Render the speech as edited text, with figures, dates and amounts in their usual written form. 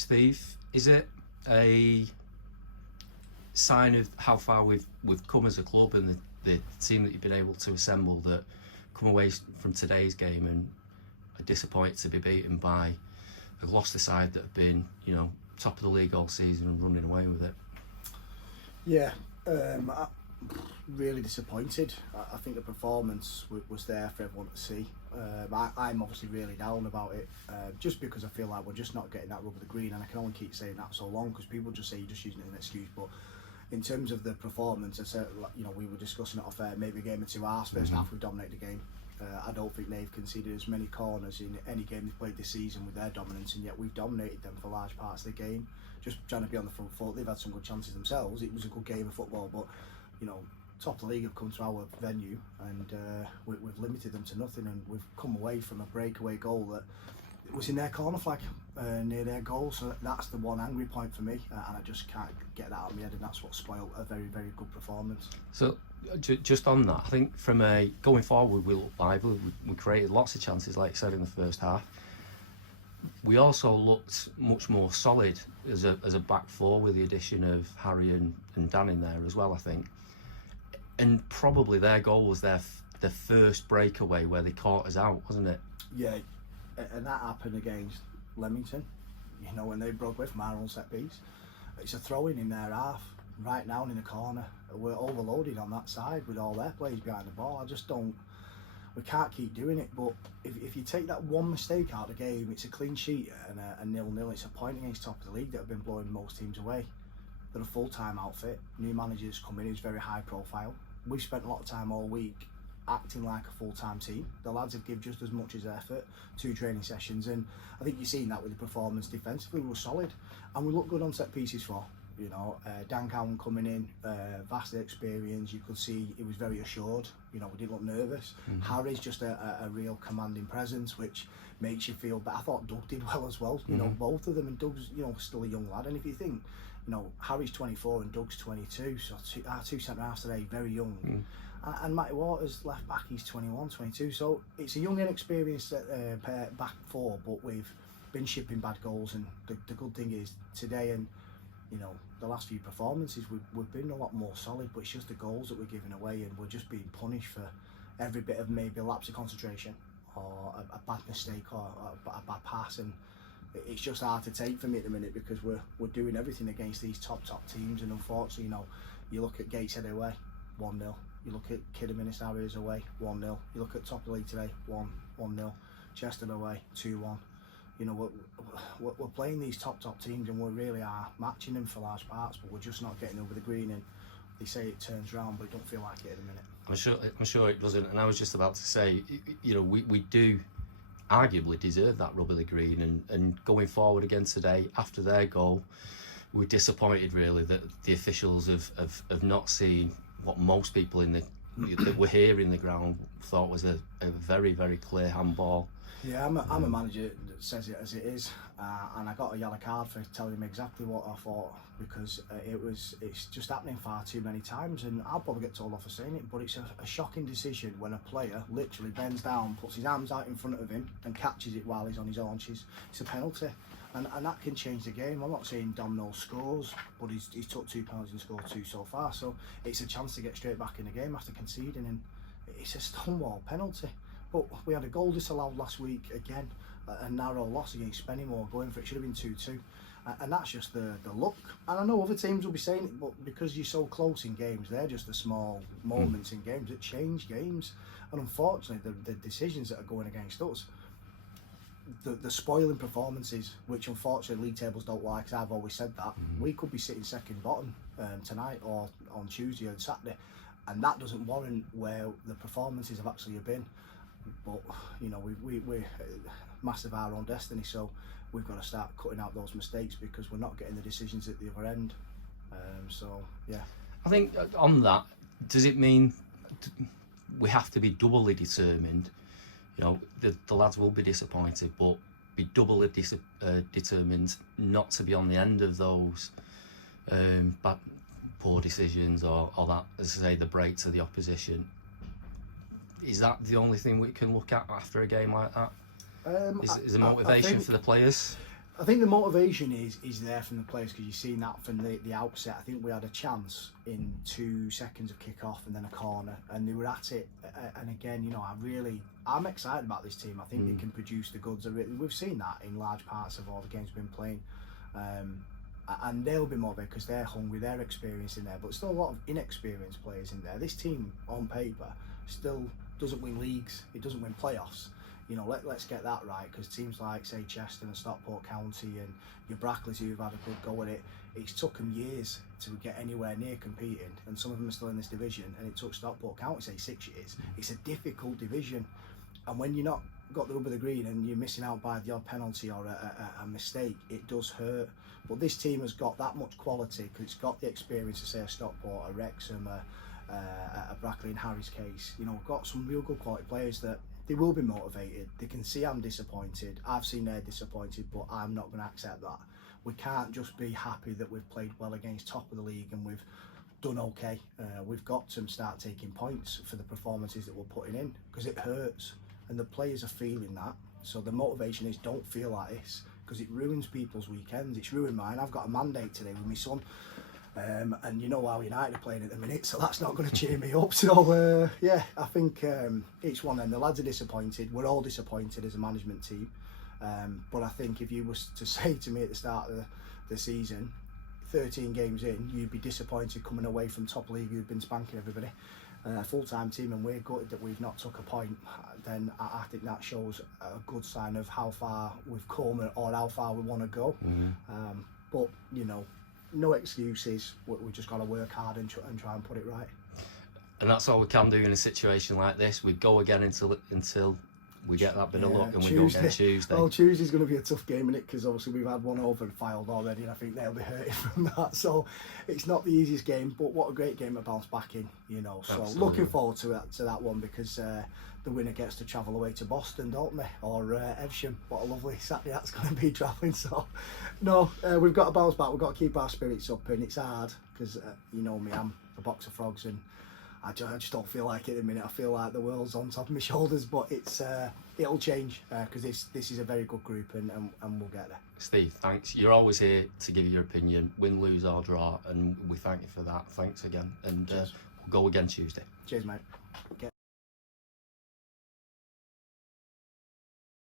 Steve, is it a sign of how far we've come as a club and the team that you've been able to assemble that come away from today's game and are disappointed to be beaten by a Gloucester side that have been, top of the league all season and running away with it? Yeah, I'm really disappointed. I think the performance was there for everyone to see. I'm obviously really down about it, just because I feel like we're just not getting that rub of the green, and I can only keep saying that so long because people just say you're just using it as an excuse. But in terms of the performance, I said, we were discussing it off air, maybe a game or two halves. First half we dominated the game. I don't think they've conceded as many corners in any game they've played this season with their dominance, and yet we've dominated them for large parts of the game. Just trying to be on the front foot. They've had some good chances themselves. It was a good game of football, but top of the league have come to our venue and we've limited them to nothing, and we've come away from a breakaway goal that was in their corner flag near their goal. So that's the one angry point for me, and I just can't get that out of my head, and that's what spoiled a very, very good performance. So just on that, I think from going forward we looked lively. We created lots of chances, like I said, in the first half. We also looked much more solid as a back four with the addition of Harry and Dan in there as well, I think. And probably their goal was their first breakaway where they caught us out, wasn't it? Yeah, and that happened against Leamington, when they broke away from our own set piece. It's a throw-in in their half, right now in the corner. We're overloaded on that side with all their players behind the ball. We can't keep doing it, but if you take that one mistake out of the game, it's a clean sheet and a 0-0. It's a point against top of the league that have been blowing most teams away. They're a full-time outfit. New managers come in who's very high profile. We've spent a lot of time all week acting like a full-time team. The lads have given just as much as effort, 2 training sessions, and I think you've seen that with the performance defensively. We were solid, and we looked good on set pieces for. Dan Cowan coming in, vast experience. You could see he was very assured. We didn't look nervous. Harry's just a real commanding presence, which makes you feel better. I thought Doug did well as well. Both of them, and Doug's still a young lad. And if you think, Harry's 24 and Doug's 22, so our two centre halves today very young. And Matty Waters left back, he's 21, 22. So it's a young, inexperienced back four, but we've been shipping bad goals. And the good thing is today and the last few performances, we've been a lot more solid, but it's just the goals that we're giving away, and we're just being punished for every bit of maybe a lapse of concentration or a bad mistake or a bad pass, and it's just hard to take for me at the minute because we're doing everything against these top teams, and unfortunately, you look at Gateshead away, 1-0. You look at Kidderminster Harriers away, 1-0. You look at top of the league today, 1-0. Chester away, 2-1. We're playing these top teams, and we really are matching them for large parts, but we're just not getting over the green. And they say it turns round, but it don't feel like it at the minute. I'm sure it doesn't. And I was just about to say, we do arguably deserve that rub of the green. And going forward again today, after their goal, we're disappointed really that the officials have not seen what most people that were here in the ground thought was a very, very clear handball. Yeah, I'm a manager that says it as it is, and I got a yellow card for telling him exactly what I thought, because it's just happening far too many times, and I'll probably get told off for saying it, but it's a shocking decision when a player literally bends down, puts his arms out in front of him and catches it while he's on his haunches. It's a penalty, and that can change the game. I'm not saying Domino scores, but he's took 2 penalties and scored 2 so far, so it's a chance to get straight back in the game after conceding, and it's a stonewall penalty. But we had a goal disallowed last week again, a narrow loss against Spennymoor, going for it should have been 2-2, and that's just the luck. And I know other teams will be saying it, but because you're so close in games, they're just the small moments in games that change games. And unfortunately, the decisions that are going against us, the spoiling performances, which unfortunately league tables don't like, 'cause I've always said that, we could be sitting second bottom tonight or on Tuesday or Saturday, and that doesn't warrant where the performances have actually been. But we're masters of our own destiny, so we've got to start cutting out those mistakes because we're not getting the decisions at the other end. So yeah, I think on that, does it mean we have to be doubly determined? The lads will be disappointed, but be doubly determined not to be on the end of those bad, poor decisions or that, as I say, the break to the opposition. Is that the only thing we can look at after a game like that? Is a motivation for the players? I think the motivation is there from the players, because you've seen that from the outset. I think we had a chance in 2 seconds of kick-off and then a corner, and they were at it. And again, you know, I'm excited about this team. I think they can produce the goods. We've seen that in large parts of all the games we've been playing. And they'll be motivated because they're hungry, they're experienced in there, but still a lot of inexperienced players in there. This team, on paper, still doesn't win leagues, it doesn't win playoffs. You know, let's get that right, because teams like, say, Chester and Stockport County and your Brackleys, who've had a good go at it, it's took them years to get anywhere near competing, and some of them are still in this division, and it took Stockport County, say, 6 years. It's a difficult division, and when you're not got the rub of the green and you're missing out by the odd penalty or a mistake, it does hurt. But this team has got that much quality, because it's got the experience of, say, a Stockport, a Wrexham, a Brackley in Harry's case. You know, we've got some real good quality players that they will be motivated. They can see I'm disappointed. I've seen they're disappointed, but I'm not going to accept that. We can't just be happy that we've played well against top of the league and we've done okay. We've got to start taking points for the performances that we're putting in, because it hurts and the players are feeling that. So the motivation is, don't feel like this, because it ruins people's weekends. It's ruined mine. I've got a mandate today with my son. And you know how United are playing at the minute, so that's not going to cheer me up. So yeah, I think it's one of them. The lads are disappointed. We're all disappointed as a management team. But I think if you was to say to me at the start of the season, 13 games in, you'd be disappointed coming away from top league who've been spanking everybody, full-time team, and we're gutted that we've not took a point, then I think that shows a good sign of how far we've come or how far we want to go. But you know, no excuses. We just got to work hard and try and put it right. And that's all we can do in a situation like this. We go again until we get that bit of luck, and we go again Tuesday. Well, Tuesday's going to be a tough game, innit? Because obviously we've had one over and filed already, and I think they'll be hurting from that. So it's not the easiest game, but what a great game to bounce back in, you know. So Absolutely. Looking forward to that one, because the winner gets to travel away to Boston, don't they? Or Evesham. What a lovely Saturday that's going to be travelling. So no, we've got to bounce back. We've got to keep our spirits up, and it's hard because you know me, I'm a box of frogs, and I just don't feel like it at the minute. I feel like the world's on top of my shoulders, but it'll change, because this is a very good group, and we'll get there. Steve, thanks. You're always here to give your opinion, win, lose or draw, and we thank you for that. Thanks again, and we'll go again Tuesday. Cheers, mate.